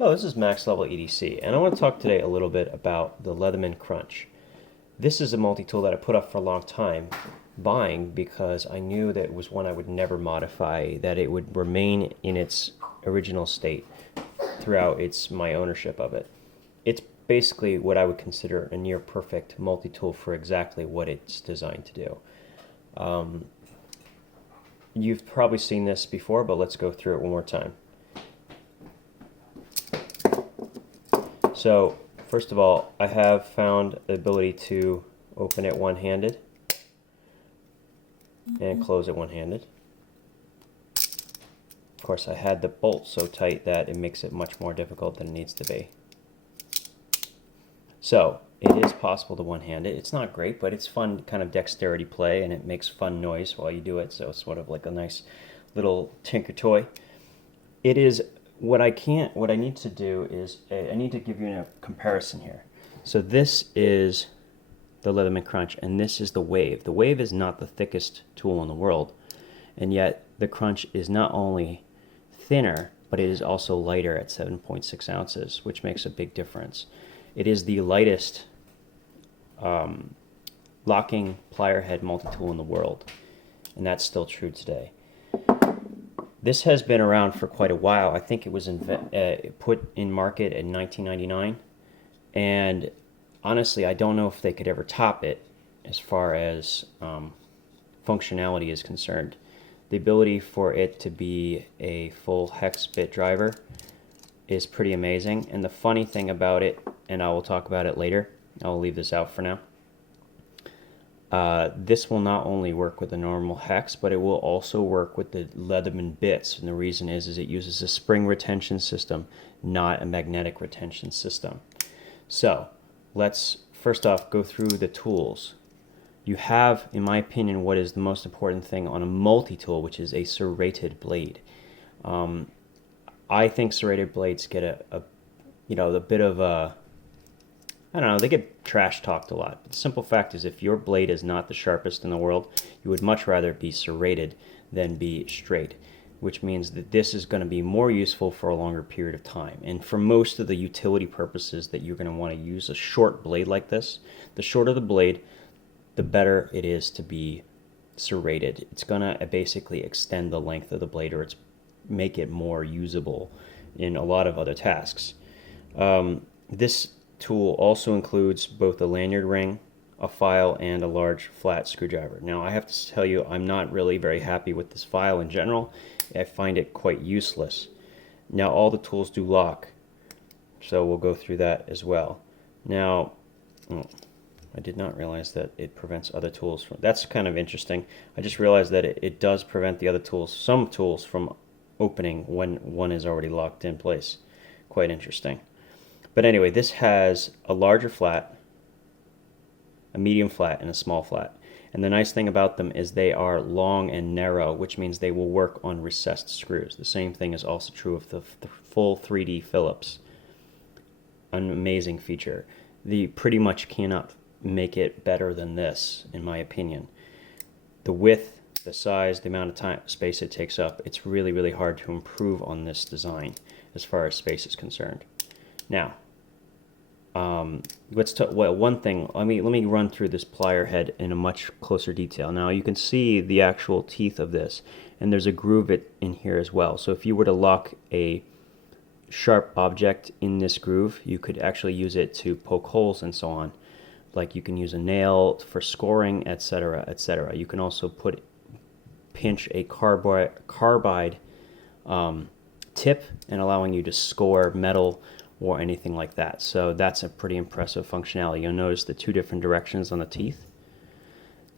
Oh, this is Max Level EDC, and I want to talk today a little bit about the Leatherman Crunch. This is a multi-tool that I put off for a long time buying because I knew that it was one I would never modify, that it would remain in its original state throughout my ownership of it. It's basically what I would consider a near perfect multi-tool for exactly what it's designed to do. You've probably seen this before, but let's go through it one more time. So, first of all, I have found the ability to open it one-handed and close it one-handed. Of course, I had the bolt so tight that it makes it much more difficult than it needs to be. So, it is possible to one-hand it. It's not great, but it's fun kind of dexterity play, and it makes fun noise while you do it, so it's sort of like a nice little tinker toy. It is what I need to do is I need to give you a comparison here. So this is the Leatherman Crunch, and this is the Wave. The Wave is not the thickest tool in the world, and yet the Crunch is not only thinner, but it is also lighter at 7.6 ounces, which makes a big difference. It is the lightest locking plier head multi-tool in the world, and that's still true today. This has been around for quite a while. I think it was put in market in 1999, and honestly, I don't know if they could ever top it as far as functionality is concerned. The ability for it to be a full hex bit driver is pretty amazing, and the funny thing about it, and I will talk about it later, I'll leave this out for now. This will not only work with the normal hex, but it will also work with the Leatherman bits. And the reason is it uses a spring retention system, not a magnetic retention system. So let's first off go through the tools. You have, in my opinion, what is the most important thing on a multi-tool, which is a serrated blade. I think serrated blades get a bit of a, I don't know, they get trash talked a lot. But the simple fact is, if your blade is not the sharpest in the world, you would much rather be serrated than be straight, which means that this is going to be more useful for a longer period of time. And for most of the utility purposes that you're going to want to use a short blade like this, the shorter the blade, the better it is to be serrated. It's going to basically extend the length of the blade, or make it more usable in a lot of other tasks. This tool also includes both a lanyard ring, a file, and a large flat screwdriver. Now, I have to tell you, I'm not really very happy with this file in general. I find it quite useless. Now, all the tools do lock, so we'll go through that as well. Now, I did not realize that it prevents other tools from, that's kind of interesting. I just realized that it does prevent the other tools, some tools, from opening when one is already locked in place. Quite interesting. But anyway, this has a larger flat, a medium flat, and a small flat. And the nice thing about them is they are long and narrow, which means they will work on recessed screws. The same thing is also true of the full 3D Phillips. An amazing feature. They pretty much cannot make it better than this, in my opinion. The width, the size, the amount of space it takes up, it's really, really hard to improve on this design as far as space is concerned. Now, let's talk. Well, one thing. Let me run through this plier head in a much closer detail. Now you can see the actual teeth of this, and there's a groove in here as well. So if you were to lock a sharp object in this groove, you could actually use it to poke holes and so on. Like you can use a nail for scoring, etc., etc. You can also pinch a carbide tip and allowing you to score metal or anything like that. So that's a pretty impressive functionality. You'll notice the two different directions on the teeth,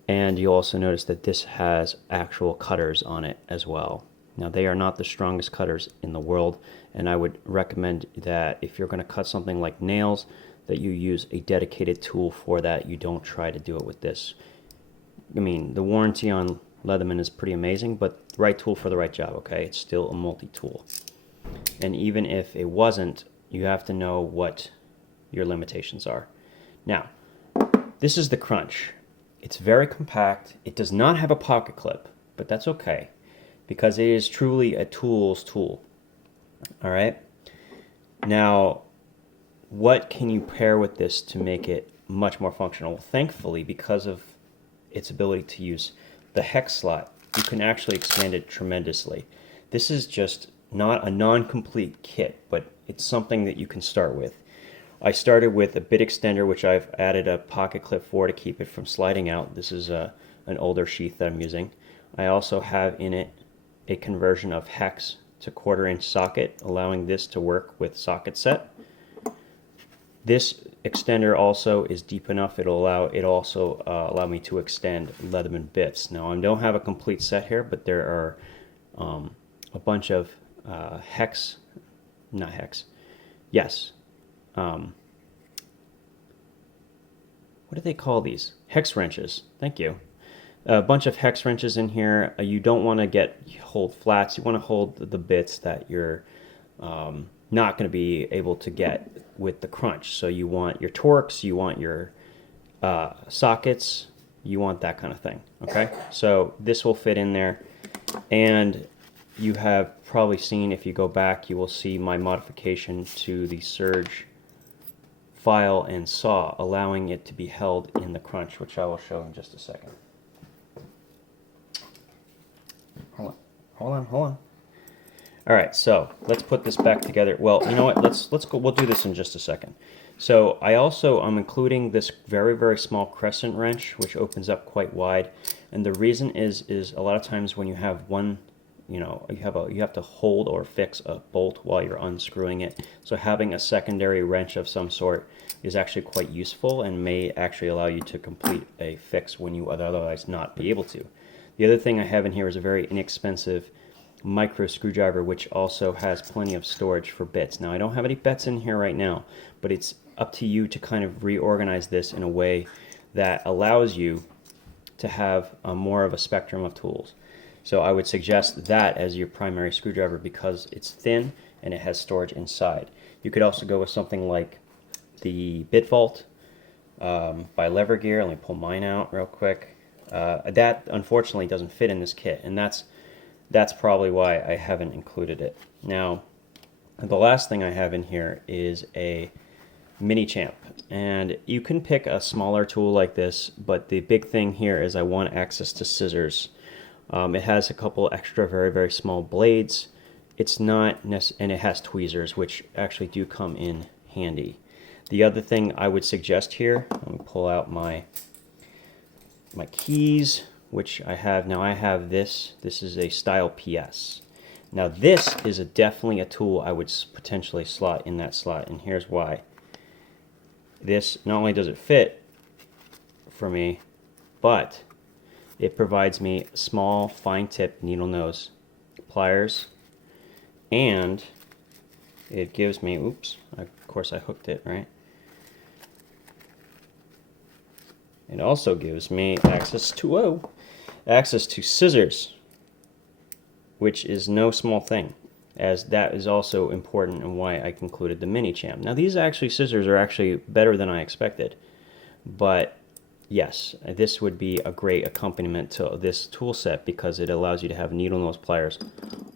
and you'll also notice that this has actual cutters on it as well. Now, they are not the strongest cutters in the world, and I would recommend that if you're going to cut something like nails, that you use a dedicated tool for that. You don't try to do it with this. I mean, the warranty on Leatherman is pretty amazing, but the right tool for the right job, okay? It's still a multi-tool. And even if it wasn't, you have to know what your limitations are. Now, this is the Crunch. It's very compact. It does not have a pocket clip, but that's okay, because it is truly a tool's tool. All right? Now, what can you pair with this to make it much more functional? Well, thankfully, because of its ability to use the hex slot, you can actually expand it tremendously. This is just not a non-complete kit, but it's something that you can start with. I started with a bit extender, which I've added a pocket clip for to keep it from sliding out. This is an older sheath that I'm using. I also have in it a conversion of hex to 1/4-inch socket, allowing this to work with socket set. This extender also is deep enough. It'll allow me to extend Leatherman bits. Now, I don't have a complete set here, but there are a bunch of what do they call these? Hex wrenches. Thank you. A bunch of hex wrenches in here. You don't want to hold flats. You want to hold the bits that you're not going to be able to get with the crunch. So you want your torques, you want your sockets, you want that kind of thing. Okay, so this will fit in there, and you have probably seen, if you go back, you will see my modification to the surge file and saw, allowing it to be held in the crunch, which I will show in just a second. Hold on. All right, so let's put this back together. Well, you know what? Let's go. We'll do this in just a second. So I'm including this very, very small crescent wrench, which opens up quite wide, and the reason is a lot of times when you have one, you have to hold or fix a bolt while you're unscrewing it. So having a secondary wrench of some sort is actually quite useful and may actually allow you to complete a fix when you would otherwise not be able to. The other thing I have in here is a very inexpensive micro screwdriver, which also has plenty of storage for bits. Now, I don't have any bits in here right now, but it's up to you to kind of reorganize this in a way that allows you to have more of a spectrum of tools. So I would suggest that as your primary screwdriver because it's thin and it has storage inside. You could also go with something like the Bit Vault by Lever Gear. Let me pull mine out real quick. That unfortunately doesn't fit in this kit, and that's probably why I haven't included it. Now, the last thing I have in here is a mini champ, and you can pick a smaller tool like this, but the big thing here is I want access to scissors. It has a couple extra very, very small blades. And it has tweezers, which actually do come in handy. The other thing I would suggest here, let me pull out my keys, which I have. Now I have this. This is a Style PS. Now this is definitely a tool I would potentially slot in that slot, and here's why. This, not only does it fit for me, but it provides me small, fine-tip needle nose pliers, and it gives me, of course I hooked it, right? It also gives me access to scissors, which is no small thing, as that is also important and why I concluded the mini champ. Now these scissors are actually better than I expected, but yes, this would be a great accompaniment to this tool set because it allows you to have needle nose pliers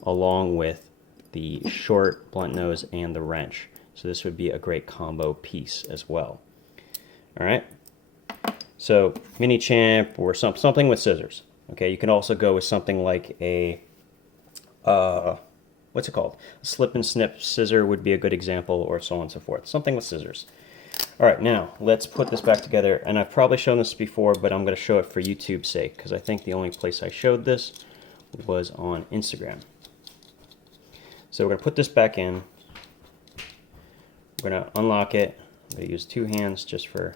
along with the short blunt nose and the wrench. So this would be a great combo piece as well. All right. So mini champ or something with scissors. Okay, you can also go with something like a what's it called? A slip and snip scissor would be a good example, or so on and so forth. Something with scissors. All right, now let's put this back together. And I've probably shown this before, but I'm going to show it for YouTube's sake because I think the only place I showed this was on Instagram. So we're going to put this back in. We're going to unlock it. I'm going to use 2 hands just for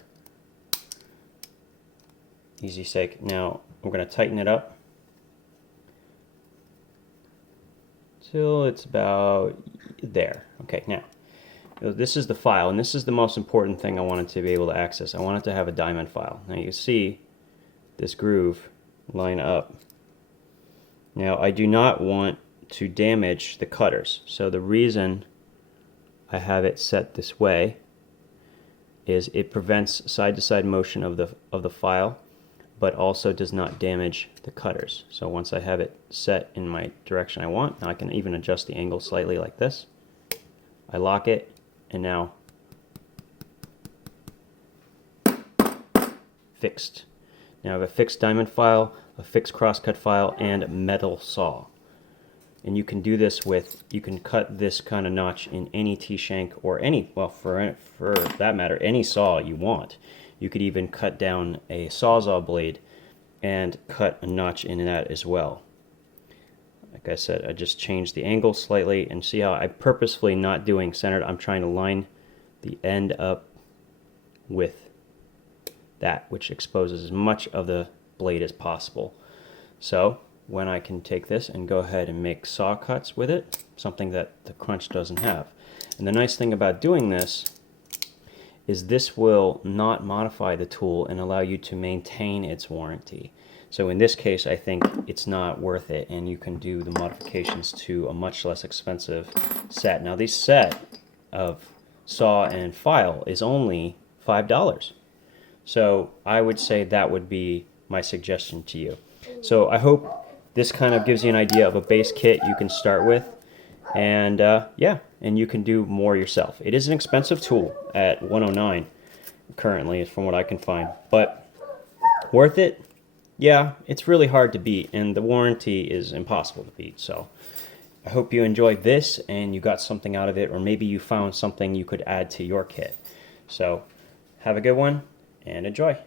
easy sake. Now we're going to tighten it up till it's about there. Okay, now this is the file, and this is the most important thing I wanted to be able to access. I wanted to have a diamond file. Now you see this groove line up. Now I do not want to damage the cutters, so the reason I have it set this way is it prevents side-to-side motion of the file, but also does not damage the cutters. So once I have it set in my direction I want, now I can even adjust the angle slightly like this. I lock it, and now fixed. Now I have a fixed diamond file, a fixed crosscut file, and metal saw. And you can do this with, you can cut this kind of notch in any T-shank or any, well, for that matter, any saw you want. You could even cut down a Sawzall blade and cut a notch in that as well. Like I said, I just changed the angle slightly, and see how I'm purposefully not doing centered. I'm trying to line the end up with that, which exposes as much of the blade as possible. So when I can take this and go ahead and make saw cuts with it, something that the Crunch doesn't have. And the nice thing about doing this is this will not modify the tool and allow you to maintain its warranty. So in this case, I think it's not worth it, and you can do the modifications to a much less expensive set. Now this set of saw and file is only $5. So I would say that would be my suggestion to you. So I hope this kind of gives you an idea of a base kit you can start with, and yeah, and you can do more yourself. It is an expensive tool at $109 currently, from what I can find, but worth it? Yeah, it's really hard to beat, and the warranty is impossible to beat. So I hope you enjoyed this and you got something out of it, or maybe you found something you could add to your kit. So have a good one and enjoy.